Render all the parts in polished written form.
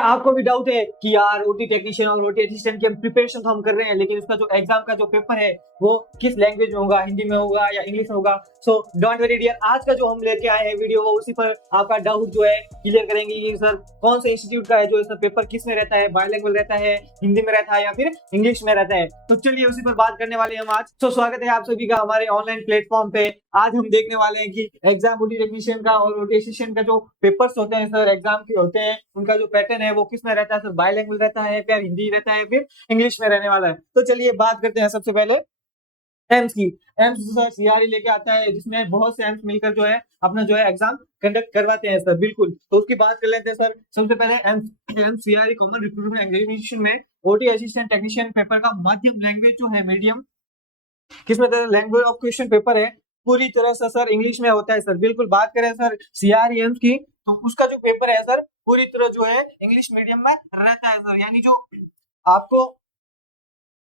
क्या आपको भी डाउट है कि यार ओटी टेक्नीशियन और ओटी असिस्टेंट की हम प्रिपरेशन तो हम कर रहे हैं, लेकिन उसका जो एग्जाम का जो पेपर है वो किस लैंग्वेज में होगा, हिंदी में होगा या इंग्लिश में होगा? सो डोंट वरी डियर, आज का जो हम लेके आए हैं वीडियो वो उसी पर आपका डाउट जो है क्लियर करेंगे कि सर कौन से इंस्टीट्यूट का है जो इसका पेपर किस में रहता है, बायलैंग्वेज रहता है, हिंदी में रहता है या फिर इंग्लिश में रहता है। तो चलिए उसी पर बात करने वाले हैं हम आज। तो स्वागत है आप सभी का हमारे ऑनलाइन प्लेटफॉर्म पे। आज हम देखने वाले हैं कि एग्जाम ओटी टेक्नीशियन का और ओटी असिस्टेंट का जो पेपर्स होते हैं सर, एग्जाम के होते हैं, उनका जो पैटर्न है वो किस में रहता है सर, बायलैंग्वेज रहता है, फिर हिंदी रहता है, फिर इंग्लिश में रहने वाला है। तो चलिए बात करते हैं सबसे पहले एम्स की। एम्स सर सीआरई लेके आता है जिसमें बहुत से एम्स मिलकर जो है अपना जो है एग्जाम कंडक्ट करवाते हैं सर। बिल्कुल, तो उसकी बात कर लेते हैं सर। सबसे पहले AIIMS CRE common recruitment examination में ओटी असिस्टेंट टेक्नीशियन पेपर का माध्यम लैंग्वेज जो है मीडियम किसमें लैंग्वेज ऑफ क्वेश्चन पेपर है पूरी तरह से सर इंग्लिश में होता है सर। बिल्कुल, बात करें सर सीआरई एम्स की तो उसका जो पेपर है सर पूरी तरह जो है इंग्लिश मीडियम में रहता है सर। यानी जो आपको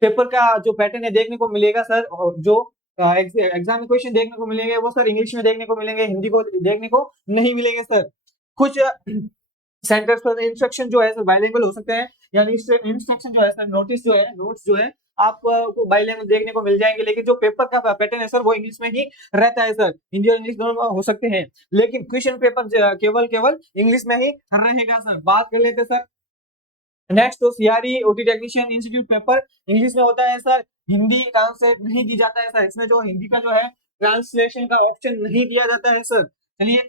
पेपर का जो पैटर्न है देखने को मिलेगा सर, और जो एग्जाम में क्वेश्चन देखने को मिलेंगे वो सर इंग्लिश में देखने को मिलेंगे, हिंदी को देखने को नहीं मिलेंगे सर। कुछ सेंटर्स पर इंस्ट्रक्शन जो है सर बाइलिंगुअल हो सकते हैं, यानी इंस्ट्रक्शन जो है सर, नोटिस जो है, नोट्स जो है आपको बाइलिंगुअल देखने को मिल जाएंगे, लेकिन जो पेपर का पैटर्न है सर वो इंग्लिश में ही रहता है सर। हिंदी और इंग्लिश दोनों हो सकते हैं, लेकिन क्वेश्चन पेपर केवल इंग्लिश में ही रहेगा सर। बात कर लेते हैं सर नेक्स्ट। तो CRE OT technician institute paper English में होता है सर, हिंदी ट्रांसलेट नहीं दी जाता है सर। इसमें जो हिंदी का जो है ट्रांसलेशन का ऑप्शन नहीं दिया जाता है सर। चलिए,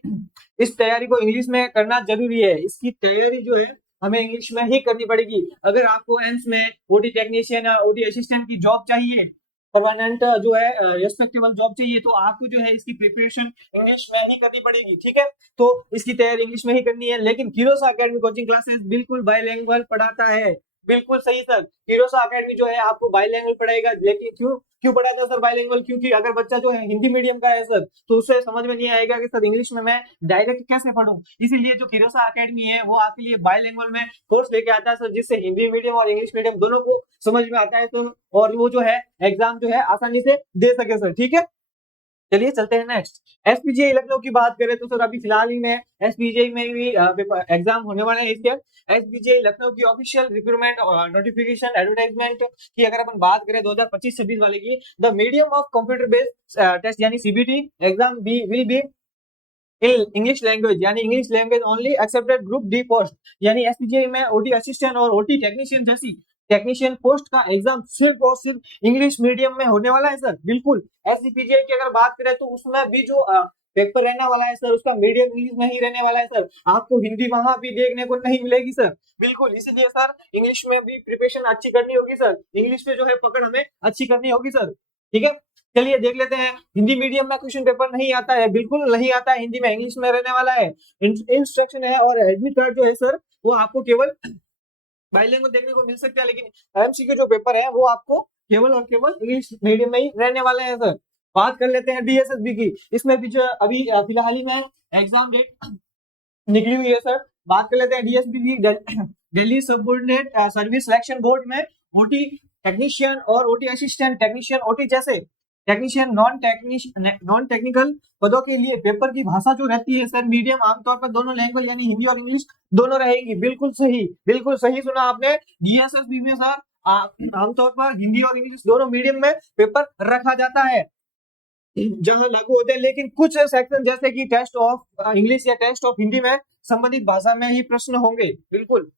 इस तैयारी को इंग्लिश में करना जरूरी है, इसकी तैयारी जो है हमें इंग्लिश में ही करनी पड़ेगी। अगर आपको एम्स में ओटी टेक्नीशियन या ओटी असिस्टेंट की जॉब चाहिए, परमानेंट जो है रेस्पेक्टेबल जॉब चाहिए, तो आपको जो है इसकी प्रिपरेशन इंग्लिश में ही करनी पड़ेगी, ठीक है? तो इसकी तैयारी इंग्लिश में ही करनी है। लेकिन किरोसा एकेडमी कोचिंग क्लासेस बिल्कुल बाइलिंगुअल पढ़ाता है। बिल्कुल सही सर, किरोसा एकेडमी जो है आपको बाइलिंगुअल पढ़ाएगा। लेकिन क्यों क्यों पढ़ाता है सर बाइलिंगुअल? क्योंकि अगर बच्चा जो है हिंदी मीडियम का है सर तो उसे समझ में नहीं आएगा कि सर इंग्लिश में मैं डायरेक्ट कैसे पढ़ूं। इसीलिए जो किरोसा एकेडमी है वो आपके लिए बाइलिंगुअल में कोर्स लेके आता है सर, जिससे हिंदी मीडियम और इंग्लिश मीडियम दोनों को समझ में आता है तो, और वो जो है एग्जाम जो है आसानी से दे सके सर, ठीक है? चलिए चलते हैं नेक्स्ट। एसपीजीआई लखनऊ की बात करें तो सर अभी फिलहाल ही में एसपीजीआई में भी एग्जाम होने वाला है इस ईयर। एसपीजीआई लखनऊ की ऑफिशियल रिक्रूटमेंट और नोटिफिकेशन एडवर्टाइजमेंट की अगर अपन बात करें 2025-26 वाले की, the medium of computer based test यानी CBT exam be will be in English language, यानी English language only accepted group D post. यानी एसपीजीआई में ओटी असिस्टेंट और ओटी टेक्नीशियन जैसी टेक्नीशियन पोस्ट का एग्जाम सिर्फ और सिर्फ इंग्लिश मीडियम में होने वाला है सर। बिल्कुल, एसपीजीआई की अगर बात करें तो उसमें भी जो पेपर रहने वाला है सर उसका मीडियम इंग्लिश में ही रहने वाला है सर। आपको हिंदी वहां भी देखने को नहीं मिलेगी सर। बिल्कुल, इसलिए सर इंग्लिश में भी प्रिपरेशन अच्छी करनी होगी सर, इंग्लिश में जो है पकड़ हमें अच्छी करनी होगी सर, ठीक है? चलिए देख लेते हैं। हिंदी मीडियम में क्वेश्चन पेपर नहीं आता है, बिल्कुल नहीं आता है हिंदी में, इंग्लिश में रहने वाला है। इंस्ट्रक्शन है और एडमिट कार्ड जो है सर वो आपको केवल बाइलिंगुअल देखने को मिल सकता है, लेकिन एमसीक्यू जो पेपर है वो आपको केवल और केवल इंग्लिश मीडियम में ही रहने वाले हैं सर। बात कर लेते हैं डीएसएसबी की। इसमें भी जो अभी फिलहाल ही में एग्जाम डेट निकली हुई है सर। बात कर लेते हैं डीएसबी की। Delhi subordinate service selection board में ओटी टेक्नीशियन और ओटी असिस्टेंट टेक्नीशियन ओटी जैसे टेक्नीशियन नॉन टेक्निकल पदों के लिए पेपर की भाषा जो रहती है सर मीडियम, आमतौर पर दोनों लैंग्वेज यानी हिंदी और इंग्लिश दोनों रहेंगी। बिल्कुल सही सुना आपने। डीएसएसबी में सर आमतौर पर हिंदी और इंग्लिश दोनों मीडियम में पेपर रखा जाता है जहां लागू होते हैं, लेकिन कुछ सेक्शन जैसे कि टेस्ट ऑफ इंग्लिश या टेस्ट ऑफ हिंदी में संबंधित भाषा में ही प्रश्न होंगे। बिल्कुल,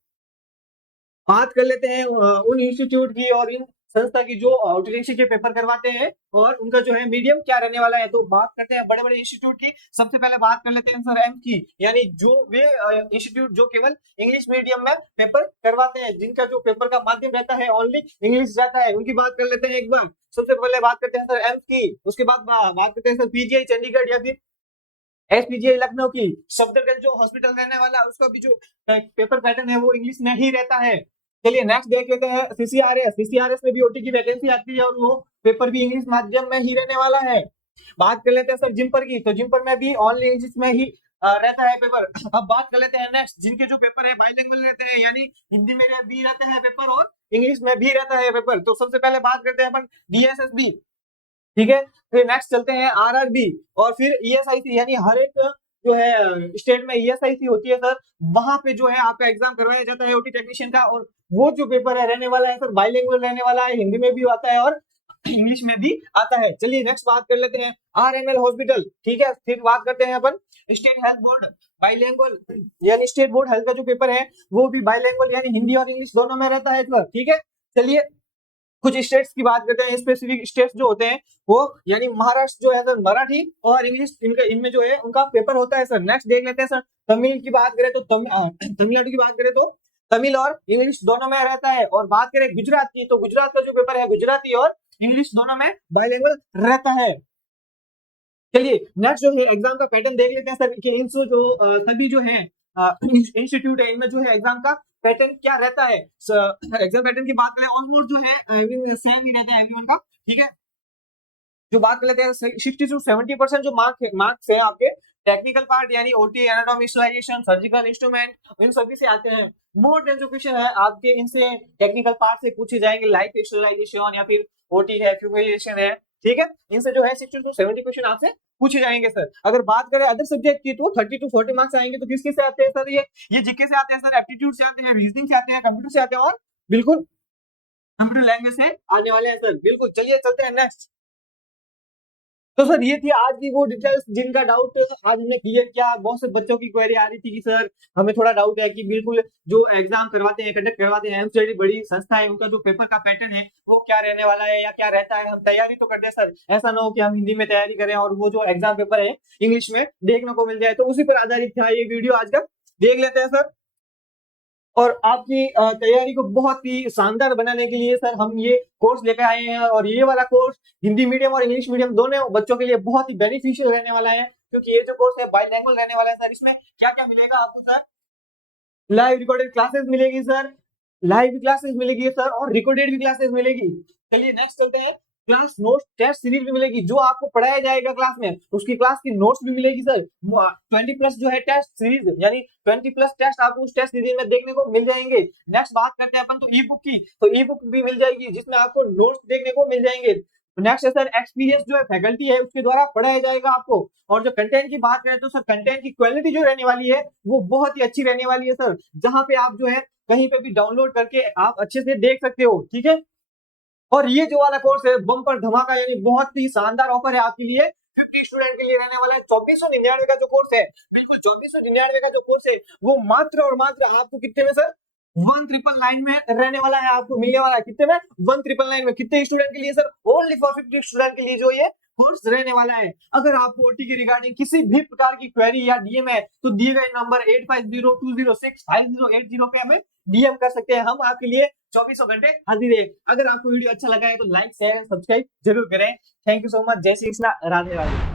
बात कर लेते हैं उन इंस्टीट्यूट की और इन संस्था की जो यूपीएससी के पेपर करवाते हैं और उनका जो है मीडियम क्या रहने वाला है। तो बात करते हैं बड़े बड़े इंस्टीट्यूट की। सबसे पहले बात कर लेते हैं सर एम्स की, यानी जो वे इंस्टीट्यूट जो केवल इंग्लिश मीडियम में पेपर करवाते हैं, जिनका जो पेपर का माध्यम रहता है ओनली इंग्लिश रहता है, उनकी बात कर लेते हैं एक बार। सबसे पहले बात करते हैं सर एम्स की, उसके बाद बात करते हैं सर पीजीआई चंडीगढ़ या फिर एसपीजीआई लखनऊ की। सफदरगंज जो हॉस्पिटल रहने वाला है उसका भी जो पेपर पैटर्न है वो इंग्लिश में ही रहता है। चलिए नेक्स्ट देख लेते हैं सीसीआरएस में भी ओटी की वैकेंसी आती है और वो पेपर भी इंग्लिश माध्यम में ही रहने वाला है। बात कर लेते हैं सर जिम्पर की, तो जिम्पर में भी ओनली इंग्लिश में ही रहता है पेपर। अब बात कर लेते हैं नेक्स्ट जिनके जो पेपर है बाइलिंगुअल रहते हैं, यानी हिंदी में भी रहते हैं पेपर और इंग्लिश में भी रहता है पेपर। तो सबसे पहले बात करते हैं अपन डीएसएसबी, ठीक है? फिर नेक्स्ट चलते हैं आरआरबी और फिर ईएसआईसी, यानी हर एक जो है स्टेट में ईएसआईसी होती है सर, वहां पे जो है आपका एग्जाम करवाया जाता है ओटी टेक्नीशियन का। और वो जो पेपर है रहने वाला है सर बाइलिंगुअल रहने वाला है, हिंदी में भी आता है और इंग्लिश में भी आता है। चलिए नेक्स्ट बात कर लेते हैं आरएमएल हॉस्पिटल, ठीक है। फिर बात करते हैं अपन स्टेट हेल्थ बोर्ड बाइलिंगुअल, यानी स्टेट बोर्ड हेल्थ का जो पेपर है वो भी बाइलिंगुअल यानी हिंदी और इंग्लिश दोनों में रहता है सर, ठीक है। चलिए कुछ स्टेट्स की बात करते हैं, स्पेसिफिक स्टेट्स जो होते हैं वो, यानी महाराष्ट्र जो है सर मराठी और इंग्लिश इनमें जो है उनका पेपर होता है सर। नेक्स्ट देख लेते हैं सर तमिल की बात करें तो तमिलनाडु की बात करें तो तमिल और इंग्लिश दोनों में रहता है। और बात करें गुजरात की तो गुजरात का जो पेपर है गुजराती और इंग्लिश दोनों में बाइलिंगुअल रहता है। चलिए नेक्स्ट जो है एग्जाम का पैटर्न देख लेते हैं सर कि इन जो सभी जो है इंस्टीट्यूट है इनमें जो है एग्जाम का पैटर्न क्या रहता है। एग्जाम पैटर्न की बात करें ऑलमोस्ट जो है सेम ही रहता है एवरीवन का, ठीक है। जो बात कर लेते हैं 60 to 70% जो मार्क्स है आपके टेक्निकल पार्ट यानी OT anatomy visualization surgical instrument इन सभी से आते हैं। मोर देन जो क्वेश्चन है आपके इनसे टेक्निकल पार्ट से पूछे जाएंगे, लाइफ विजुअलाइजेशन या फिर ओटी है फ्यूमिलेशन है, ठीक है। इनसे जो है 60 to 70 क्वेश्चन आपसे पूछे जाएंगे सर। अगर बात करें अदर सब्जेक्ट की तो 30 to 40 मार्क्स आएंगे। तो किसके से आते हैं सर? ये जीके से आते हैं सर, एप्टीट्यूड से आते हैं, रीजनिंग से आते हैं, कंप्यूटर से आते हैं और बिल्कुल कंप्यूटर लैंग्वेज से आने वाले हैं सर। बिल्कुल चलिए चलते हैं नेक्स्ट। तो सर ये थी आज की वो डिटेल्स जिनका डाउट आज हमने क्लियर किया। बहुत से बच्चों की क्वेरी आ रही थी कि सर हमें थोड़ा डाउट है कि बिल्कुल जो एग्जाम करवाते हैं कंडक्ट करवाते हैं एमसीडी बड़ी संस्था है उनका जो पेपर का पैटर्न है वो क्या रहने वाला है या क्या रहता है। हम तैयारी तो करते हैं सर, ऐसा ना हो कि हम हिंदी में तैयारी करें और वो जो एग्जाम पेपर है इंग्लिश में देखने को मिल जाए। तो उसी पर आधारित था ये वीडियो आज का, देख लेते हैं सर। और आपकी तैयारी को बहुत ही शानदार बनाने के लिए सर हम ये कोर्स लेकर आए हैं। और ये वाला कोर्स हिंदी मीडियम और इंग्लिश मीडियम दोनों बच्चों के लिए बहुत ही बेनिफिशियल रहने वाला है, क्योंकि ये जो कोर्स है बाइलिंगुअल रहने वाला है सर। इसमें क्या क्या मिलेगा आपको सर? लाइव रिकॉर्डेड क्लासेस मिलेगी सर, लाइव क्लासेस मिलेगी सर और रिकॉर्डेड भी क्लासेस मिलेगी। चलिए नेक्स्ट चलते हैं। क्लास नोट्स टेस्ट सीरीज भी मिलेगी, जो आपको पढ़ाया जाएगा क्लास में उसकी क्लास की नोट्स भी मिलेगी सर। 20+ जो है टेस्ट सीरीज यानी 20+ टेस्ट आपको उस टेस्ट सीरीज में देखने को मिल जाएंगे। नेक्स्ट बात करते हैं अपन तो ई बुक की, तो ई बुक भी मिल जाएगी जिसमें आपको नोट्स देखने को मिल जाएंगे। नेक्स्ट है सर एक्सपीरियंस जो है फैकल्टी है उसके द्वारा पढ़ाया जाएगा आपको। और जो कंटेंट की बात करें तो सर कंटेंट की क्वालिटी जो रहने वाली है वो बहुत ही अच्छी रहने वाली है सर, जहां पे आप जो है कहीं पे भी डाउनलोड करके आप अच्छे से देख सकते हो, ठीक है। और ये जो वाला कोर्स है बम्पर धमाका यानी बहुत ही शानदार ऑफर है आपके लिए। 50 स्टूडेंट के लिए रहने वाला है 2499 का जो कोर्स है, बिल्कुल 2499 का जो कोर्स है वो मात्र और मात्र आपको कितने में सर? 1999 में रहने वाला है, आपको मिलने वाला है कितने में? 1999 में। कितने स्टूडेंट के लिए सर? ओनली फॉर 50 स्टूडेंट के लिए जो ये कोर्स रहने वाला है। अगर आपको ओटी के रिगार्डिंग किसी भी प्रकार की क्वेरी या डीएम है तो दिए गए नंबर 8502065080 पे हमें डीएम कर सकते हैं। हम आपके लिए 24 घंटे हाजिर है। अगर आपको वीडियो अच्छा लगा है तो लाइक शेयर सब्सक्राइब जरूर करें। Thank you so much. जय श्री कृष्णा, राधे राधे।